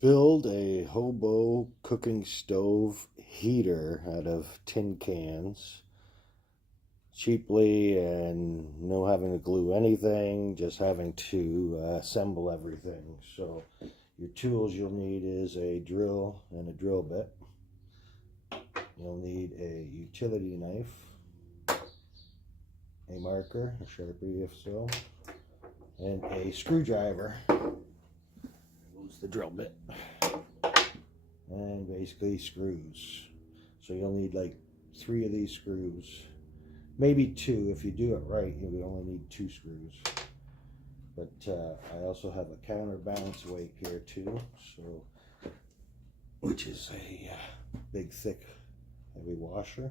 build a Hobbo cooking stove heater out of tin cans cheaply, and no having to glue anything, just having to assemble everything. So your tools you'll need is a drill and a drill bit. You'll need a utility knife, a marker, a Sharpie if so, and a screwdriver. Lose the drill bit. And basically screws. So you'll need like 3 of these screws, maybe 2. If you do it right, you would only need 2 screws. But I also have a counterbalance weight here too, so which is a big thick heavy washer,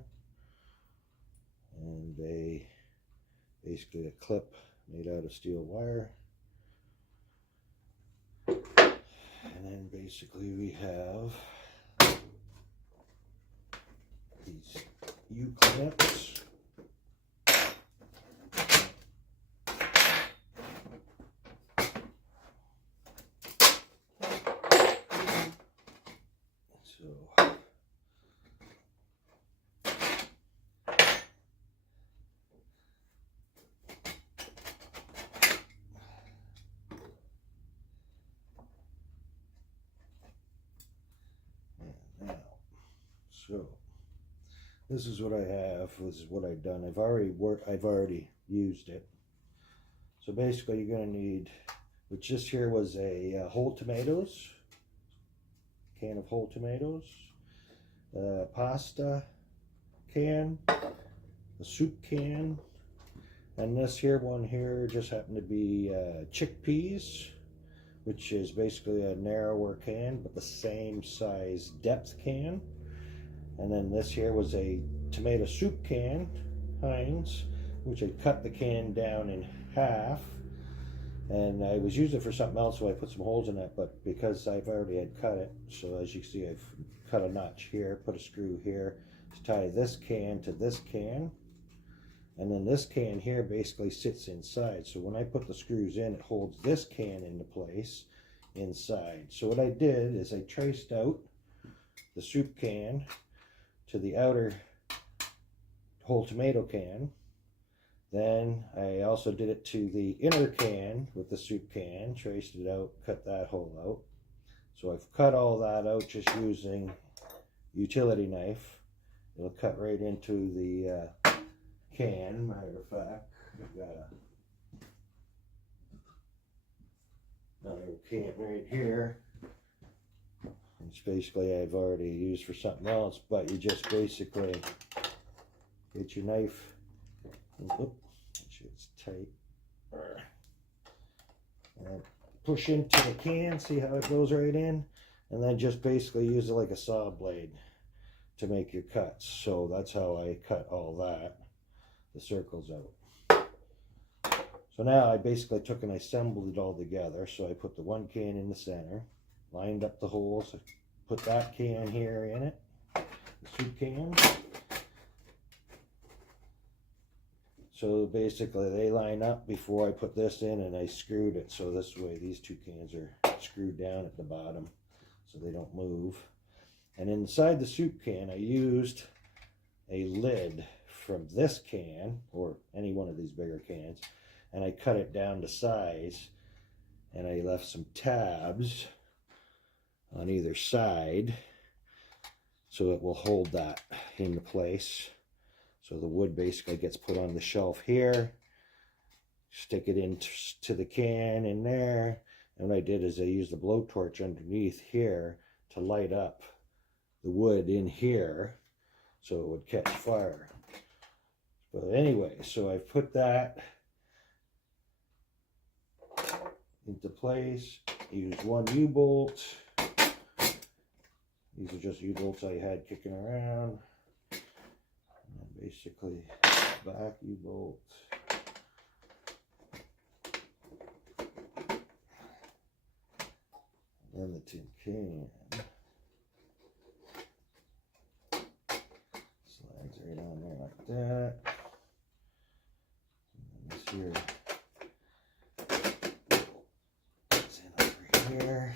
and basically a clip made out of steel wire. And then basically we have these U-clips. So this is what I have. This is what I've done. I've already used it. So basically, you're going to need, which this here was a whole tomatoes, can of whole tomatoes, pasta can, a soup can, and this here one here just happened to be chickpeas, which is basically a narrower can, but the same size depth can. And then this here was a tomato soup can, Heinz, which I cut the can down in half. And I was using it for something else, so I put some holes in it, but because I've already had cut it, so as you can see, I've cut a notch here, put a screw here to tie this can to this can. And then this can here basically sits inside. So when I put the screws in, it holds this can into place inside. So what I did is I traced out the soup can to the outer whole tomato can. Then I also did it to the inner can with the soup can, traced it out, cut that hole out. So I've cut all that out just using utility knife. It'll cut right into the can. Matter of fact, I've got another can right here. It's basically I've already used for something else, but you just basically get your knife and make sure it's tight, and push into the can, see how it goes right in, and then just basically use it like a saw blade to make your cuts. So that's how I cut all that, the circles out. So now I basically took and I assembled it all together. So I put the one can in the center, lined up the holes, put that can here in it, the soup can. So basically they line up before I put this in, and I screwed it so this way these 2 cans are screwed down at the bottom so they don't move. And inside the soup can I used a lid from this can, or any one of these bigger cans, and I cut it down to size, and I left some tabs on either side so it will hold that into place. So the wood basically gets put on the shelf here, stick it into the can in there, and what I did is I used a blowtorch underneath here to light up the wood in here so it would catch fire. But anyway, so I've put that into place. Used 1 U-bolt. These are just U-bolts I had kicking around. And basically, back U-bolt. And the tin can. Slides right on there like that. And this here goes in over here.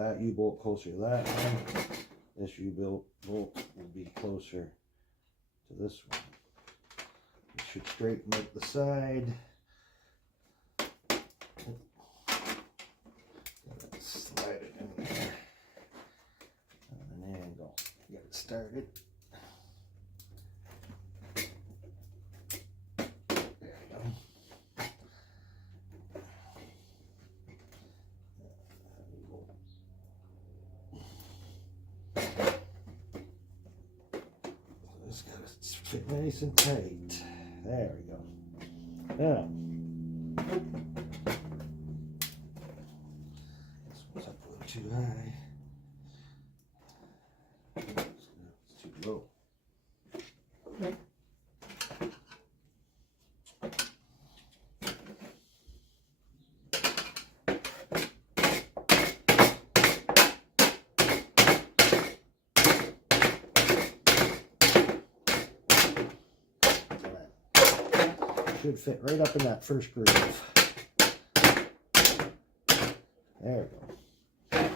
that U-bolt closer to that one. This U-bolt will be closer to this one. It should straighten out the side. Slide it in there on an angle. Get it started. There we go. Just gotta fit nice and tight. There we go. Now, this one's up a little too high. It's too low. Should fit right up in that first groove. There we go.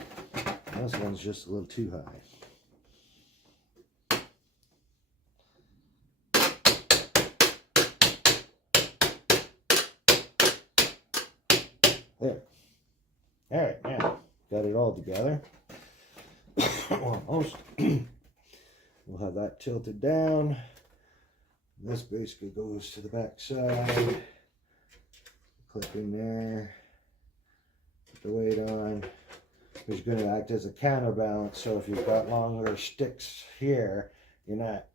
This one's just a little too high. There. Alright, now got it all together. Almost. We'll have that tilted down. This basically goes to the back side. Clip in there. Put the weight on. It's going to act as a counterbalance, so if you've got longer sticks here, you're not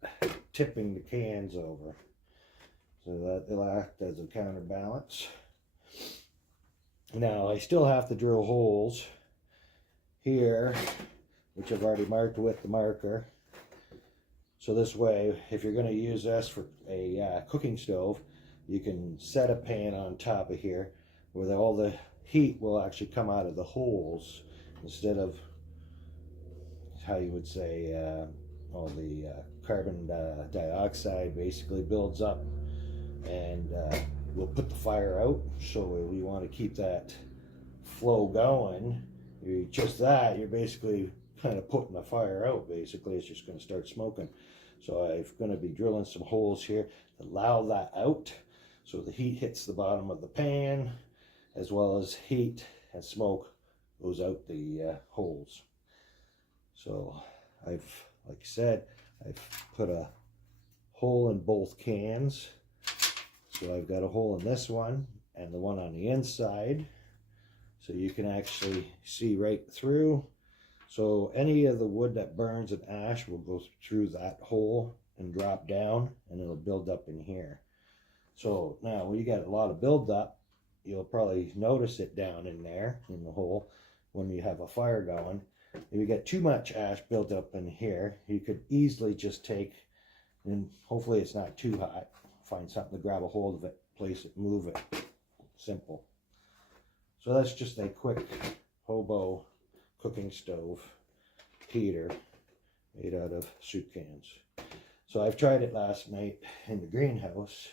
tipping the cans over. So that it'll act as a counterbalance. Now I still have to drill holes here, which I've already marked with the marker. So this way, if you're going to use this for a cooking stove, you can set a pan on top of here where all the heat will actually come out of the holes instead of how you would say all the carbon dioxide basically builds up and will put the fire out. So we want to keep that flow going. You're basically kind of putting the fire out. Basically, it's just going to start smoking. So I'm going to be drilling some holes here to allow that out, so the heat hits the bottom of the pan, as well as heat and smoke goes out the holes. So like I said, I've put a hole in both cans. So I've got a hole in this one and the one on the inside, so you can actually see right through. So any of the wood that burns in ash will go through that hole and drop down, and it'll build up in here. So now when you got a lot of buildup, you'll probably notice it down in there in the hole when you have a fire going. If you get too much ash built up in here, you could easily just take, and hopefully it's not too hot, find something to grab a hold of it, place it, move it. Simple. So that's just a quick Hobbo cooking stove heater made out of soup cans. So I've tried it last night in the greenhouse,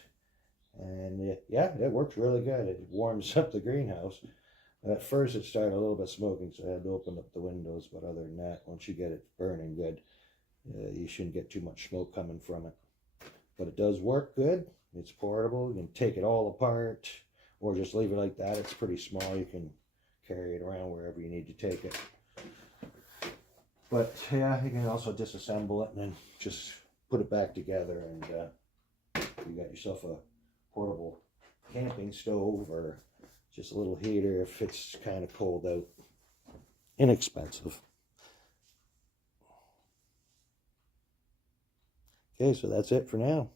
and yeah, it works really good. It warms up the greenhouse. At first it started a little bit smoking, so I had to open up the windows, but other than that, once you get it burning good, you shouldn't get too much smoke coming from it. But it does work good. It's portable. You can take it all apart or just leave it like that. It's pretty small. You can carry it around wherever you need to take it. But yeah, you can also disassemble it and then just put it back together, and you got yourself a portable camping stove or just a little heater if it's kind of cold out. Inexpensive. Okay, so that's it for now.